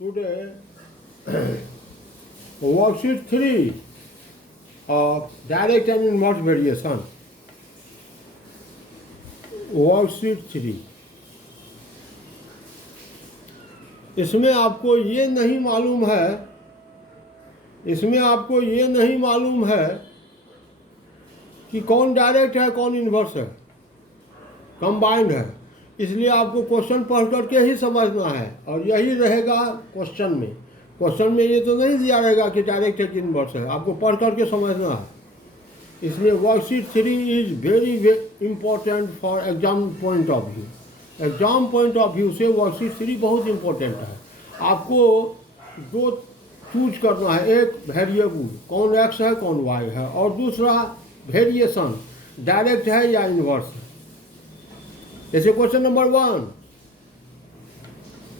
Today, worksheet 3 of direct and inverse variation. Worksheet 3. इसमें आपको ये नहीं मालूम है कि कौन डायरेक्ट है कौन इन्वर्स है, कंबाइंड है। इसलिए आपको क्वेश्चन पढ़ करके ही समझना है और यही रहेगा क्वेश्चन में। क्वेश्चन में ये तो नहीं दिया रहेगा कि डायरेक्ट है कि इन्वर्स है, आपको पढ़ करके समझना है। इसलिए worksheet 3 is very important for exam point of view. Exam point of view से वर्कशीट 3 बहुत इंपॉर्टेंट है। आपको दो चूज करना है, एक वेरिएबल कौन एक्स है कौन वाई है, और दूसरा वेरिएशन डायरेक्ट है या इन्वर्स है। जैसे क्वेश्चन नंबर 1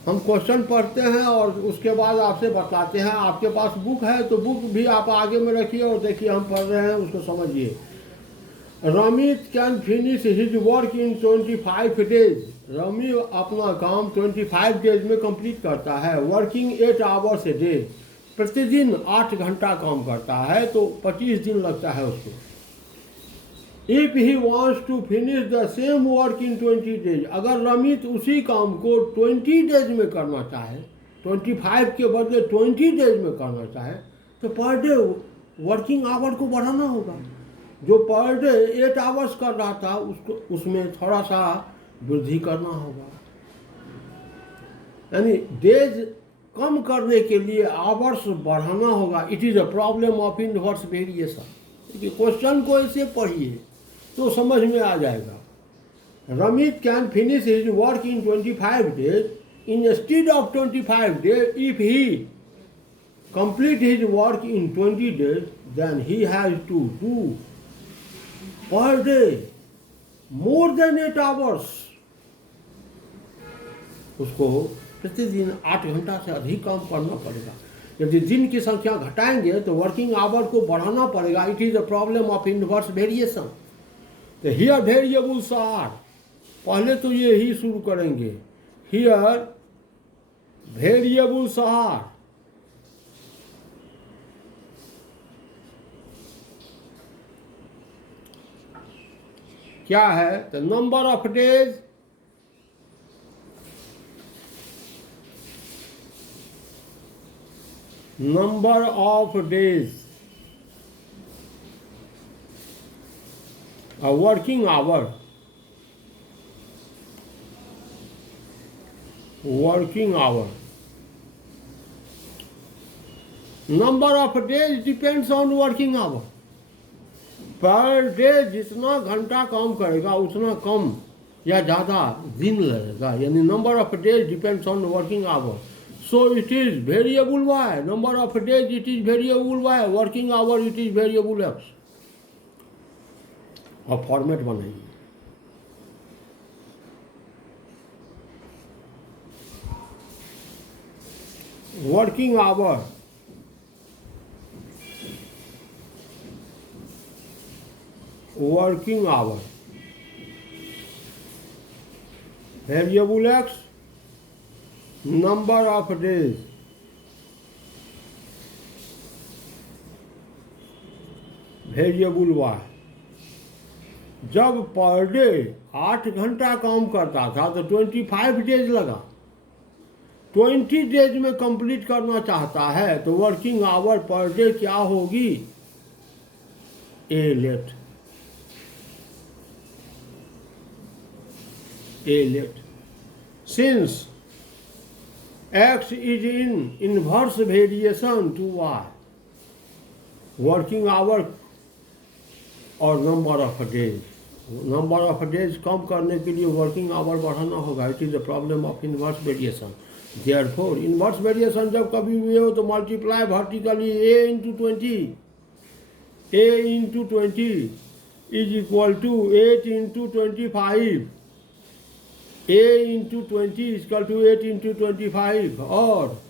हम क्वेश्चन पढ़ते हैं और उसके बाद आपसे बताते हैं। आपके पास बुक है तो बुक भी आप आगे में रखिए और देखिए हम पढ़ रहे हैं, उसको समझिए। Ramit can finish his work in 25 days. Rummy अपना काम 25 डेज में कंप्लीट करता है। वर्किंग 8 आवर्स ए डे, प्रतिदिन 8 घंटा काम करता है, तो 25 दिन लगता है उसको। If he wants to finish the same work in 20 days, अगर रमित उसी काम को 20 डेज में करना चाहे, 25 के बदले 20 डेज में करना चाहे, तो पर डे वर्किंग आवर को बढ़ाना होगा। जो पर डे 8 आवर्स कर रहा था उसको उसमें थोड़ा सा वृद्धि करना होगा। यानी डेज कम करने के लिए आवर्स बढ़ाना होगा। It is a problem of inverse variation. Question को ऐसे पढ़िए तो समझ में आ जाएगा। Ramit can finish his work in 25 days instead of 25 days. If he complete his work in 20 days then he has to do per day more than 8 hours. उसको प्रतिदिन 8 घंटा से अधिक काम करना पड़ेगा। यदि दिन की संख्या घटाएंगे तो वर्किंग आवर को बढ़ाना पड़ेगा। It is a problem of inverse variation. तो हियर वेरिएबल्स आर, पहले तो ये ही शुरू करेंगे। हियर वेरिएबल्स आर क्या है? तो number of days, number of days, a working hour, number of days depends on working hour। Per day जितना घंटा काम करेगा उतना कम या ज़्यादा दिन लगेगा। यानी number of days depends on working hour. So it is variable Y. Number of days it is variable Y, working hour it is variable X. और फॉर्मेट बनाइए। Working hour, variable X, number of days, variable Y. जब per day 8 घंटा काम करता था तो 25 days लगा। 20 days में कंप्लीट करना चाहता है तो वर्किंग आवर पर डे क्या होगी? ए लेट। Since x is in inverse variation to Y, working hour और number of days. Number of days कम करने के लिए वर्किंग आवर बढ़ाना होगा। It is a problem of inverse variation. Therefore inverse variation जब कभी भी हो तो multiply vertically a into 20, a into 20 is equal to 8 into 25। a into 20 is equal to 8 into 25 और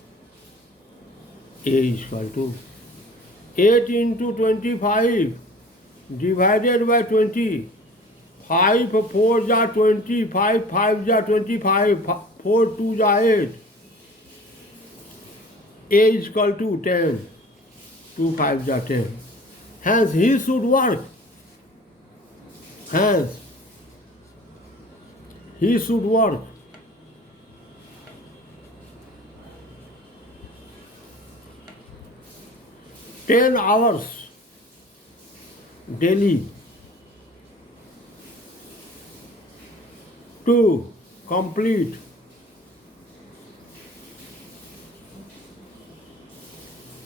a is equal to 8 into 25 divided by 20। 5 4 जा 20, 5 5 जा 25, 4 2 जा 8। A is equal to 10, 2 5 are 10. Hence he should work. Hence he should work. Ten hours daily to complete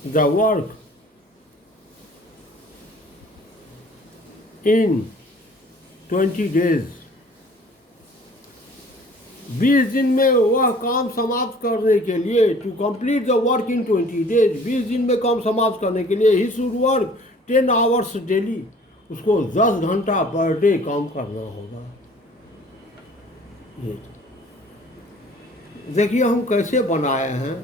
the work in 20 days. 20 दिन में वह काम समाप्त करने के लिए, to complete the work in 20 days, 20 दिन में काम समाप्त करने के लिए he should work 10 hours daily, उसको 10 घंटा पर डे काम करना होगा। देखिए हम कैसे बनाए हैं,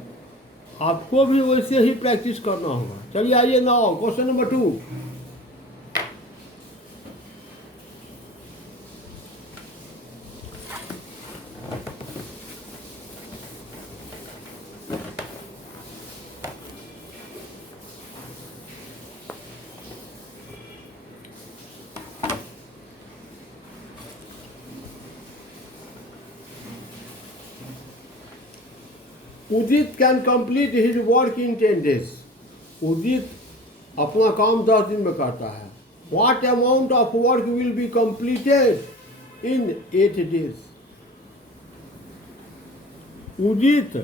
आपको भी वैसे ही प्रैक्टिस करना होगा। चलिए आइए now question number 2। Udit can complete his work in 10 days। उदित अपना काम 10 दिन में करता है। What amount of work will be completed in 8 days। उदित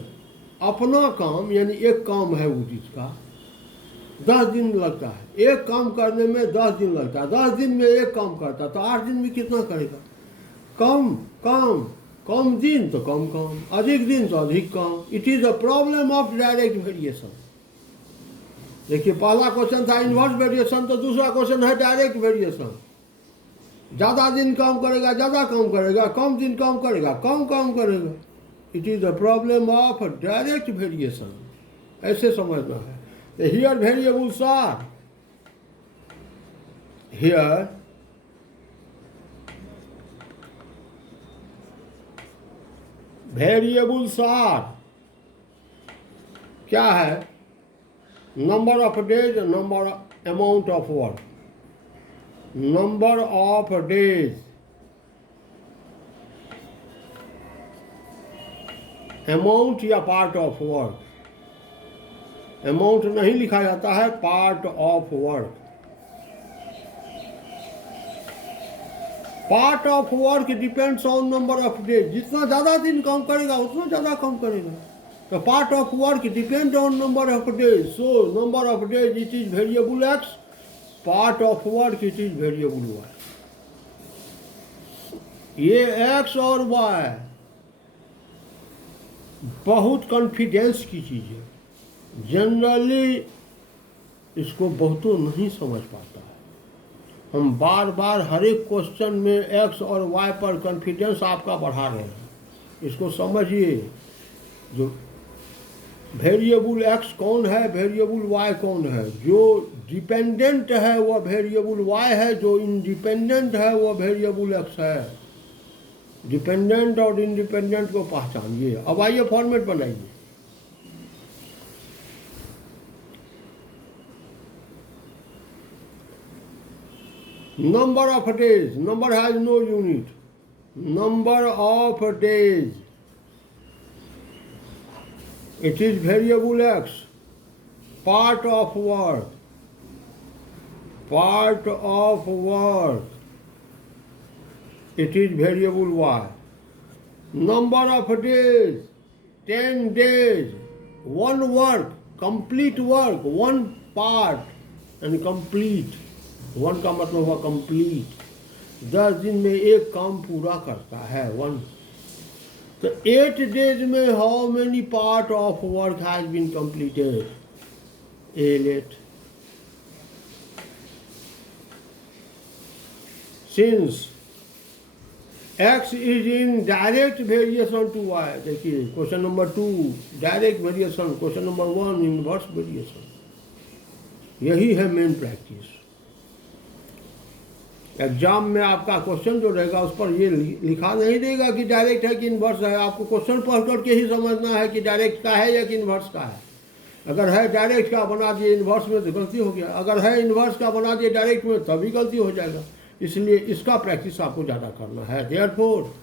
अपना काम, यानी एक काम है उदित का, 10 दिन लगता है। एक काम करने में 10 दिन लगता है। 10 दिन में एक काम करता तो 8 दिन में कितना करेगा? कम काम, कम दिन तो कम काम, अधिक दिन तो अधिक काम। It is a problem of direct variation. देखिए पहला क्वेश्चन था इनवर्स वेरिएशन, तो दूसरा क्वेश्चन है डायरेक्ट वेरिएशन। ज़्यादा दिन काम करेगा ज़्यादा काम करेगा, कम दिन काम करेगा कम काम करेगा। It is a problem of direct variation, ऐसे समझना है। Here variables are, here variables are क्या है? Number of days, number amount of work. Number of days, amount या पार्ट ऑफ वर्क। अमाउंट नहीं लिखा जाता है, part of work. Part of work depends on number of days. जितना ज़्यादा दिन काम करेगा उतना ज़्यादा काम करेगा। तो part of work depend on number of days. So number of days it is variable X, part of work it is variable Y. ये एक्स और वाई बहुत कॉन्फिडेंस की चीज़ है। जनरली इसको बहुतों नहीं समझ पाता है। हम बार बार हर एक क्वेश्चन में एक्स और वाई पर कॉन्फिडेंस आपका बढ़ा रहे हैं। इसको समझिए, जो वेरिएबल एक्स कौन है, वेरिएबल वाई कौन है। जो डिपेंडेंट है वह वेरिएबल वाई है, जो इंडिपेंडेंट है वह वेरिएबल एक्स है। डिपेंडेंट और इंडिपेंडेंट को पहचानिए। अब आइए फॉर्मेट बनाइए। Number of days, number has no unit. Number of days, it is variable x. Part of work, part of work, it is variable y. Number of days, 10 days, one work, complete work, one part and complete. One का मतलब हुआ complete. 10 दिन में एक काम पूरा करता है, वन। तो 8 डेज में how many part of work has been completed? 8। Since x is in direct variation to Y. देखिए question number 2 direct variation, question number 1 inverse variation. यही है मेन प्रैक्टिस। एग्जाम में आपका क्वेश्चन जो रहेगा उस पर ये लिखा नहीं देगा कि डायरेक्ट है कि इन्वर्स है। आपको क्वेश्चन पढ़ करके ही समझना है कि डायरेक्ट का है या कि इन्वर्स का है। अगर है डायरेक्ट का बना दिए इन्वर्स में तो गलती हो गया, अगर है इन्वर्स का बना दिए डायरेक्ट में तभी गलती हो जाएगा। इसलिए इसका प्रैक्टिस आपको ज़्यादा करना है। देयरफॉर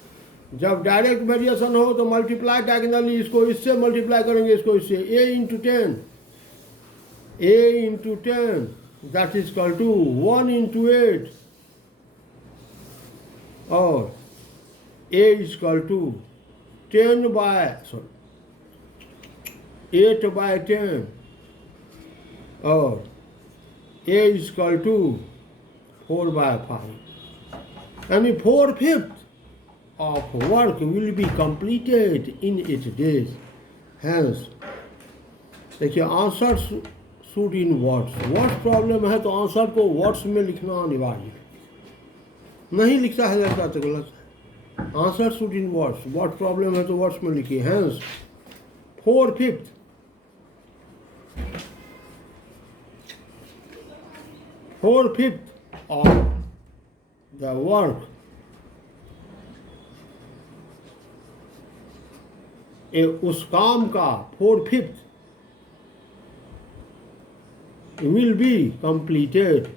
जब डायरेक्ट वेरिएशन हो तो मल्टीप्लाई डायगोनली, इसको इससे मल्टीप्लाई करेंगे, इसको इससे, a into 10, a into 10 that is equal to 1 into 8, और a is equal to 8 by 10, और a is equal to 4 by 5, यानी 4/5 of work will be completed in 8 days. Hence, देखिए answer should in words, words problem है तो answer को words में लिखना अनिवार्य है। नहीं लिखता है लड़का तो गलत है। Answer should in words, word problem है तो वर्ड्स में लिखिए। हैंस 4/5 of the work उस काम का 4/5 will be completed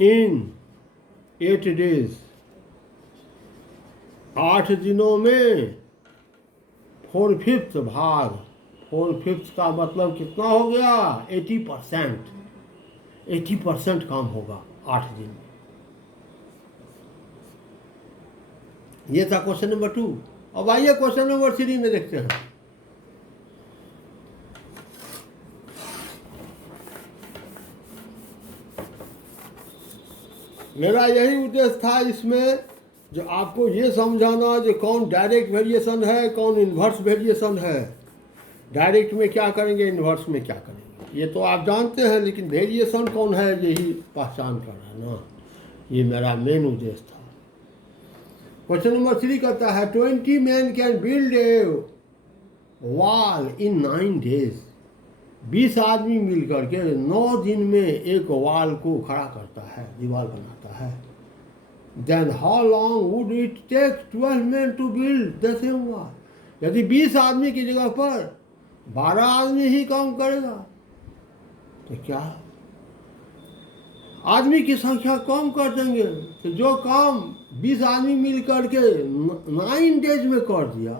in 8 days, 8 दिनों में 4/5 भाग, 4/5 का मतलब कितना हो गया? 80%, 80% काम होगा 8 दिन में। ये था क्वेश्चन नंबर 2। अब आइए क्वेश्चन नंबर 3 में देखते हैं। मेरा यही उद्देश्य था इसमें, जो आपको ये समझाना जो कौन डायरेक्ट वेरिएशन है, कौन इन्वर्स वेरिएशन है। डायरेक्ट में क्या करेंगे, इन्वर्स में क्या करेंगे, ये तो आप जानते हैं, लेकिन वेरिएशन कौन है यही पहचान करना ना, ये मेरा मेन उद्देश्य था। क्वेश्चन नंबर 3 कहता है 20 men can build a wall in 9 days। 20 आदमी मिलकर के 9 दिन में एक वॉल को खड़ा करता है, दीवार बनाता है। Then how long would it take 12 men to build the same wall. यदि 20 आदमी की जगह पर 12 आदमी ही काम करेगा तो क्या आदमी की संख्या कम कर देंगे, तो जो काम 20 आदमी मिल करके 9 days में कर दिया,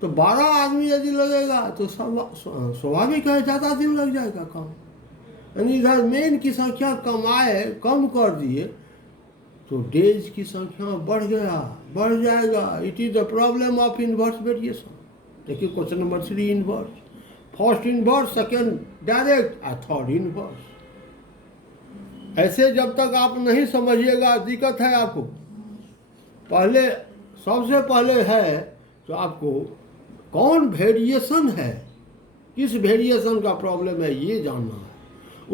तो 12 आदमी यदि लगेगा तो स्वाभाविक है ज़्यादा दिन लग जाएगा काम। यानी इधर मेन की संख्या कम कर दिए तो डेज की संख्या बढ़ जाएगा। It is the problem of inverse variation. देखिए question number 3 inverse, first inverse, second direct और थर्ड इन्वर्स। ऐसे जब तक आप नहीं समझिएगा दिक्कत है आपको। पहले सबसे पहले है तो आपको कौन वेरिएशन है, किस वेरिएशन का प्रॉब्लम है ये जानना है।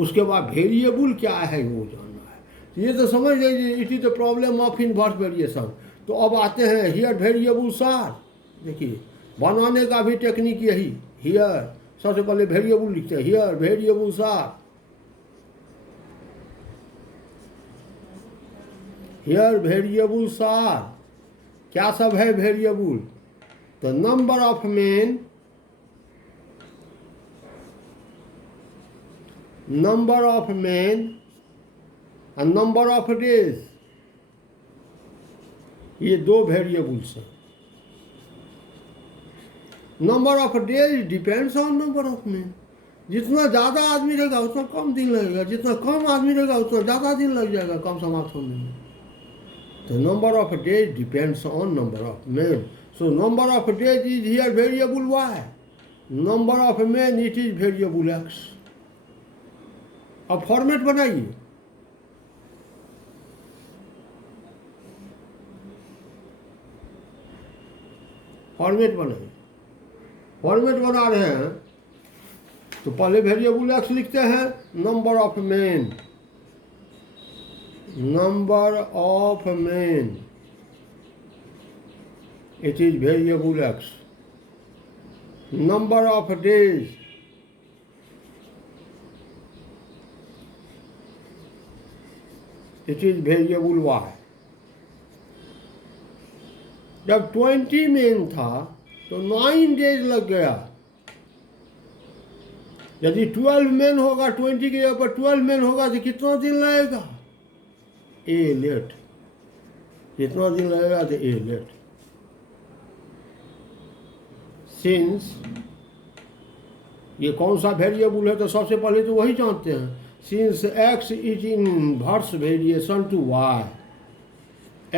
उसके बाद वेरिएबल क्या है वो जानना है। तो ये तो समझ लीजिए it is the problem of inverse variation. तो अब आते हैं हियर वेरिएबल्स आर। देखिए बनाने का भी टेक्निक यही, हियर सबसे पहले वेरिएबल लिखते हैं, here variables are, here variables are. क्या सब है वेरिएबल? तो number of men, number of men and number of days, ये 2 वेरिएबल्स हैं। Number of days depends on number of men. जितना ज़्यादा आदमी रहेगा उतना कम दिन लगेगा, जितना कम आदमी रहेगा उतना ज़्यादा दिन लग जाएगा काम समाप्त होने में। तो number of days depends on number of men. So number of days is here variable Y, number of men it is variable X. अब फॉर्मेट बनाइए। फॉर्मेट बनाइए। फॉर्मेट बना रहे हैं तो पहले वेरिएबल एक्स लिखते हैं, number of men, number of men it is variable X, number of days it is variable Y. जब 20 मेन था तो 9 डेज लग गया। यदि 12 मेन होगा, 20 के जगह पर 12 मेन होगा तो कितना दिन लगेगा? ए लेट। जितना दिन लगेगा तो ए लेट। सिंस ये कौन सा वेरिएबल है तो सबसे पहले तो वही जानते हैं। Since x is in inverse variation to Y,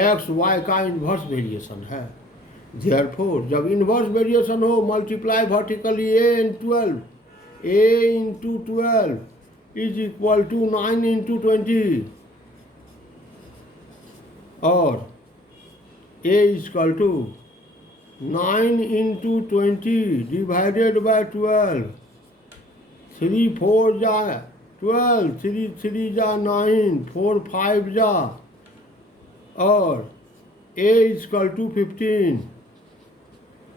X Y का इन्वर्स वेरिएशन है। देयरफॉर जब इन्वर्स वेरिएशन हो, multiply vertically A in 12, A into 12 is equal to 9 into 20, और A is equal to 9 into 20 divided by 12। 3 4 जा 12, 3 3 जा 9, 4 5 जा, और A is equal to 15।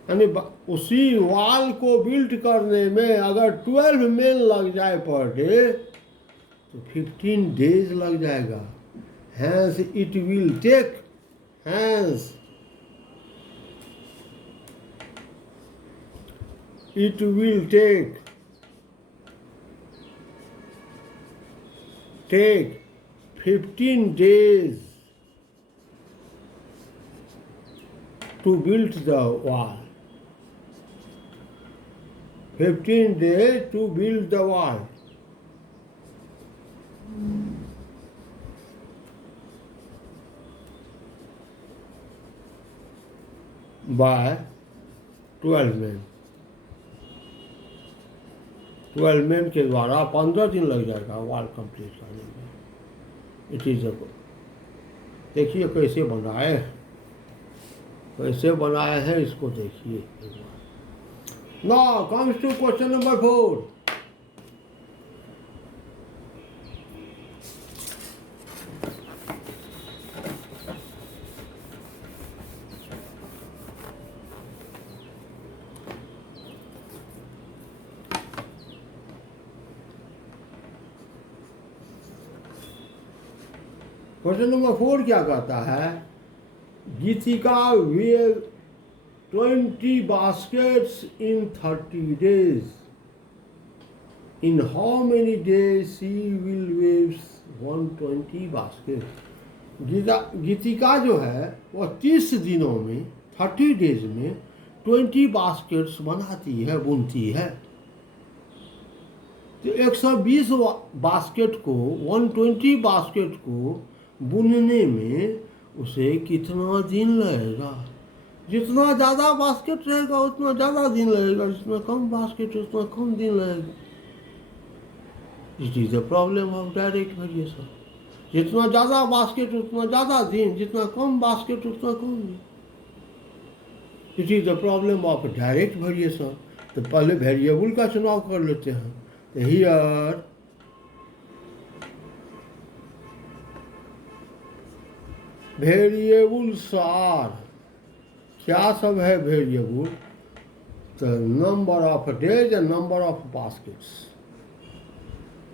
यानी उसी वाल को बिल्ड करने में अगर 12 मेन लग जाए पर डे तो 15 डेज लग जाएगा। Hence it will take, hence it will take 15 days to build the wall. 15 days to build the wall. By 12 men. 12 men के द्वारा 15 दिन लग जाएगा वॉल कंप्लीट करने में। इट इज देखिए कैसे बनाए, कैसे बनाए हैं इसको देखिए एक बार। Now comes to question number 4। Question number 4 क्या कहता है? Geetika weave 20 baskets in 30 days. In how many days she will weave 120 baskets? गीतिका जो है वह 30 दिनों में, 30 डेज में 20 बास्केट्स बनाती है, बुनती है। तो 120 बास्केट को, 120 बास्केट को बुनने में उसे कितना दिन लगेगा? जितना ज़्यादा बास्केट रहेगा उतना ज़्यादा दिन लगेगा, जितना कम बास्केट उतना कम दिन लगेगा। It is the problem of direct variation. जितना ज़्यादा बास्केट उतना ज़्यादा दिन, जितना कम बास्केट उतना कम दिन। It is the problem of direct variation. तो पहले वेरिएबल का चुनाव कर लेते हैं। तो हियर वेरिएबल्स आर, क्या सब है वेरिएबल? तो number of days and number of baskets.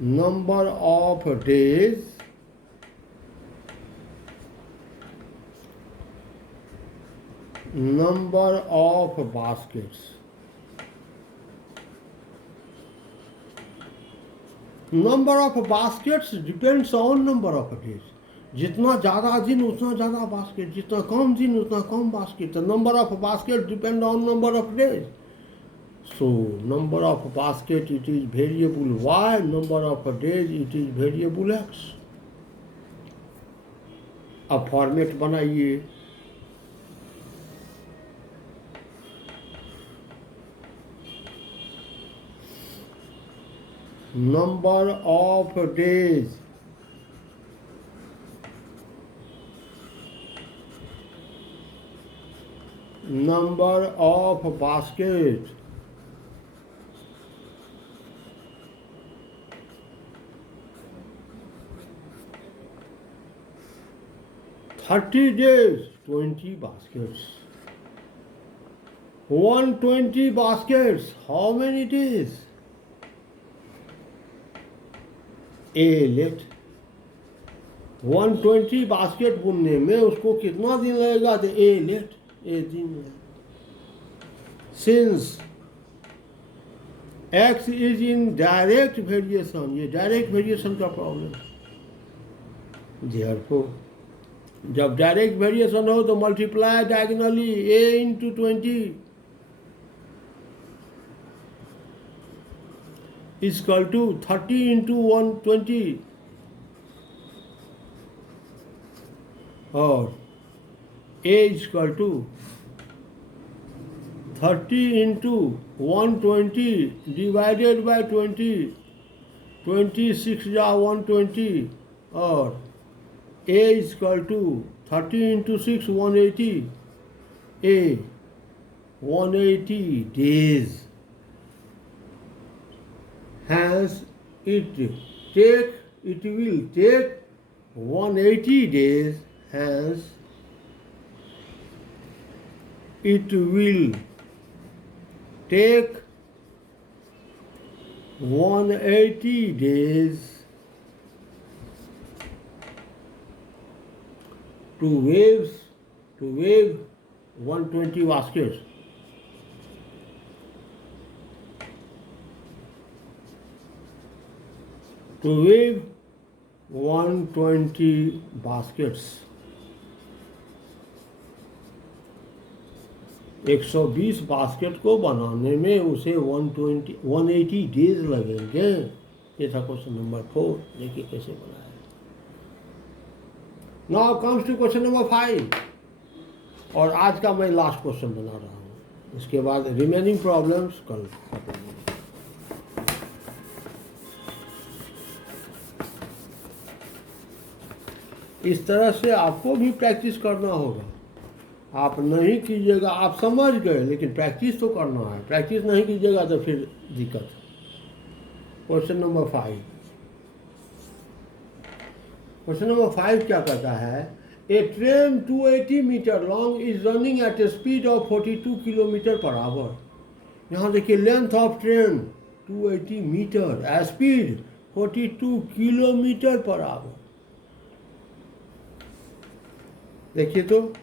Number of days, number of baskets. Number of baskets depends on number of days. जितना ज़्यादा दिन उतना ज़्यादा बास्केट, जितना कम दिन उतना कम basket. Number of basket depend on number of days. So number of basket it is variable Y, number of days it is variable X. अब फॉर्मेट बनाइए। Number of days number of basket, (30 days) 20 baskets. 120 baskets, how many days? A let. 120 basket बुनने में उसको कितना दिन लगेगा? तो ए let, a दिन। Since x is in direct variation, ये डायरेक्ट वेरिएशन का प्रॉब्लम। देयरफॉर जब डायरेक्ट वेरिएशन हो तो multiply diagonally a into 20 equal to 30 into 120 और a equal to 30 into 120 divided by 20, 26 या 120 और a equal to 30 into 6 180, a 180 days. Hence it will take 180 days. Hence it will take 180 days to wave 120 baskets. To wave 120 baskets. 120 basket को बनाने में उसे 180 days लगेंगे। ये था क्वेश्चन नंबर 4। देखिए कैसे बनाया। Now comes to question number 5 और आज का मैं लास्ट क्वेश्चन बना रहा हूँ। इसके बाद रिमेनिंग प्रॉब्लम्स कल करेंगे। इस तरह से आपको भी प्रैक्टिस करना होगा। आप नहीं कीजिएगा, आप समझ गए लेकिन प्रैक्टिस तो करना है। प्रैक्टिस नहीं कीजिएगा तो फिर दिक्कत। Question number 5। क्वेश्चन नंबर 5 क्या कहता है? A train 280 metre long is running at a speed of 42 kilometre per hour. यहाँ देखिए length of train 280 metre, speed 42 kilometre per hour. देखिए तो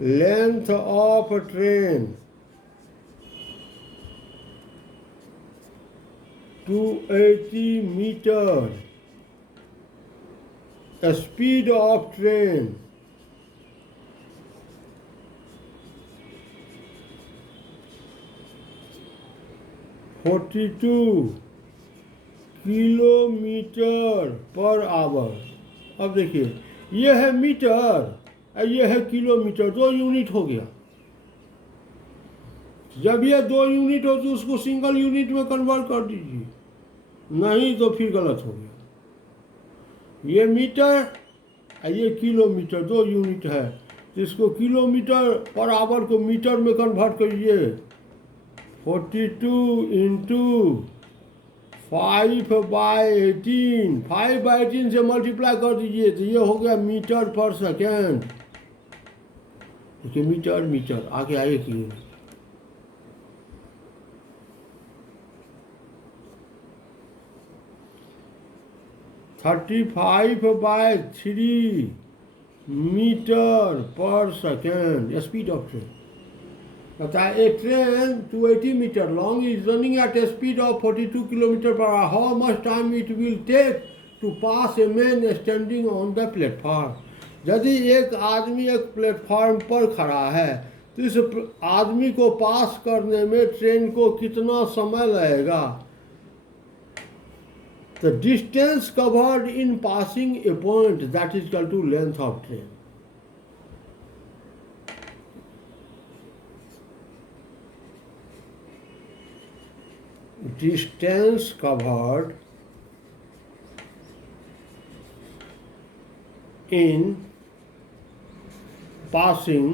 length of train 280 metre, speed of train 42 kilometre per hour. अब देखिए ये है metre और ये है किलोमीटर, 2 यूनिट हो गया। जब ये 2 यूनिट हो तो उसको सिंगल यूनिट में कन्वर्ट कर दीजिए, नहीं तो फिर गलत हो गया। ये मीटर और ये किलोमीटर 2 यूनिट है, तो इसको किलोमीटर पर आवर को मीटर में कन्वर्ट करिए। 42 इंटू 5/18, 5/18 से मल्टीप्लाई कर दीजिए तो ये हो गया मीटर पर सेकेंड। देखिए मीटर मीटर आगे आए कि 35/3 मीटर पर सेकेंड स्पीड ऑफ ट्रेन। कहता है a train 280 metre long is running at a speed of 42 kilometre per hour. How much time it will take to pass a man standing on the platform. यदि एक आदमी एक platform पर खड़ा है तो इस आदमी को पास करने में ट्रेन को कितना समय लगेगा? The distance covered in passing a point, that is equal to length of train. Distance covered in passing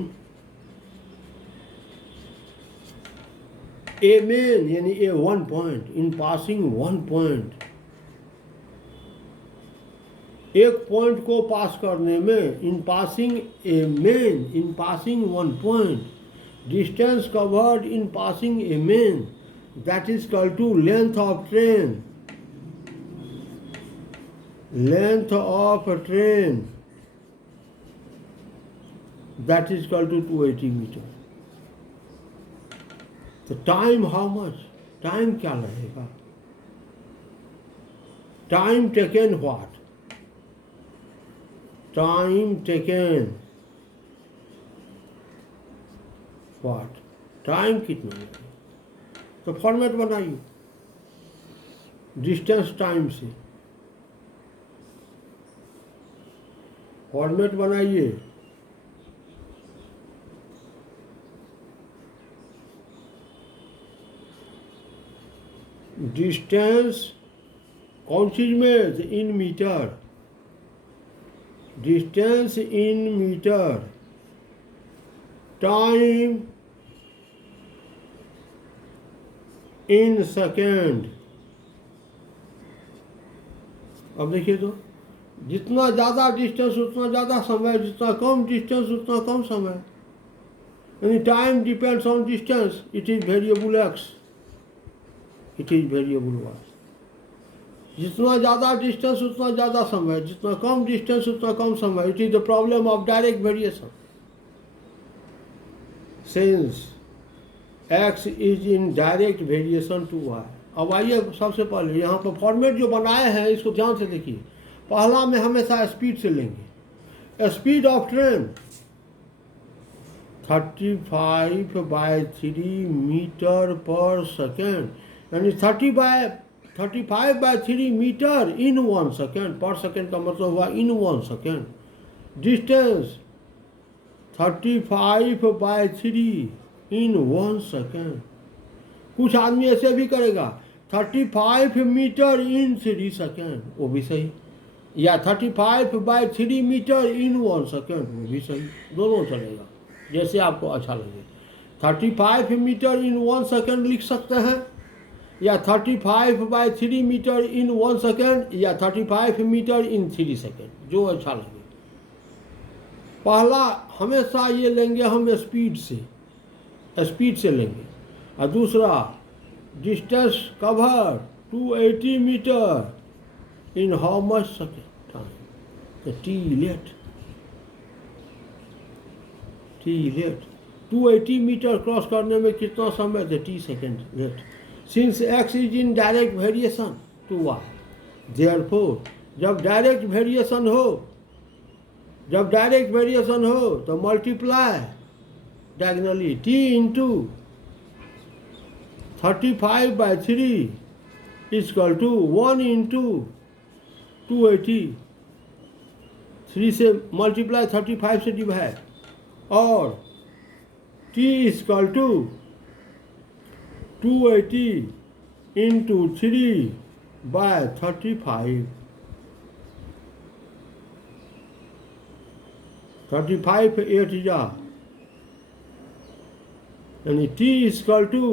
a main, यानी a one point, in passing one point, एक पॉइंट को पास करने में, in passing a man, in passing one point, distance covered in passing a man, that is equal to length of train length of a train, that is equal to 280 meters. तो time how much, time क्या रहेगा, time taken what, time taken what, time कितना है, तो format बनाइए distance time से, format बनाइए distance कौन चीज में, in metre, distance in metre, time in second. अब देखिए तो जितना ज़्यादा डिस्टेंस उतना ज़्यादा समय, जितना कम डिस्टेंस उतना कम समय, यानी time depends on distance, it is variable x, it is variable y. जितना ज़्यादा डिस्टेंस उतना ज़्यादा समय, जितना कम डिस्टेंस उतना कम समय, it is the problem of direct variation. Since x is in direct variation to y. अब आइए सबसे पहले यहाँ पर फॉर्मेट जो बनाए हैं इसको ध्यान से देखिए। पहला में हमेशा स्पीड से लेंगे, स्पीड ऑफ ट्रेन 35/3 मीटर पर सेकेंड, यानी 35/3 मीटर इन 1 सेकेंड, पर सेकेंड का मतलब हुआ इन 1 सेकेंड। डिस्टेंस 35/3 इन 1 सेकेंड। कुछ आदमी ऐसे भी करेगा 35 मीटर इन 3 सेकेंड, वो भी सही, या 35/3 मीटर इन 1 सेकेंड, वो भी सही, दोनों चलेगा जैसे आपको अच्छा लगे। 35 मीटर इन 1 सेकेंड लिख सकते हैं, या 35/3 मीटर इन 1 सेकेंड, या 35 मीटर इन 3 सेकेंड, जो अच्छा लगे। पहला हमेशा ये लेंगे हम स्पीड से लेंगे, और दूसरा distance cover 280 metre in how much second time, तो टी लेट 280 मीटर क्रॉस करने में कितना समय, तो t second let. Since x is in direct variation to y, therefore जब डायरेक्ट वेरिएशन हो तो multiply diagonally t into 35/3 equal to 1 into 280, 3 से मल्टीप्लाई 35 से डिवाइड, और t इक्वल टू 280 इंटू 3/35, 35 8 जा, यानी t equal to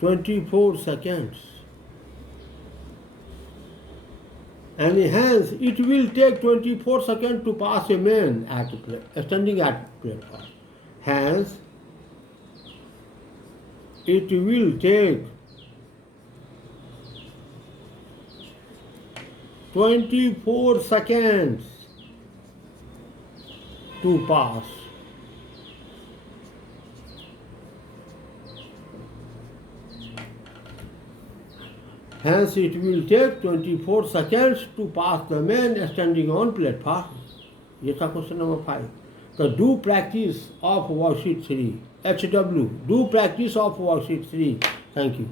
24 seconds, and hence it will take 24 seconds to pass a man standing at platform. Hence it will take 24 seconds to pass. Hence it will take 24 seconds to pass the man standing on platform. ये था question number 5। तो do practice of worksheet 3, HW, do practice of worksheet 3. Thank you.